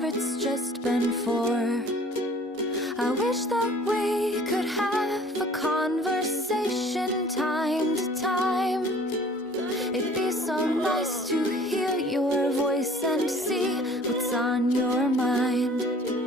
where it's just been for. I wish that we could have a conversation time to time. It'd be so nice to hear your voice and see what's on your mind.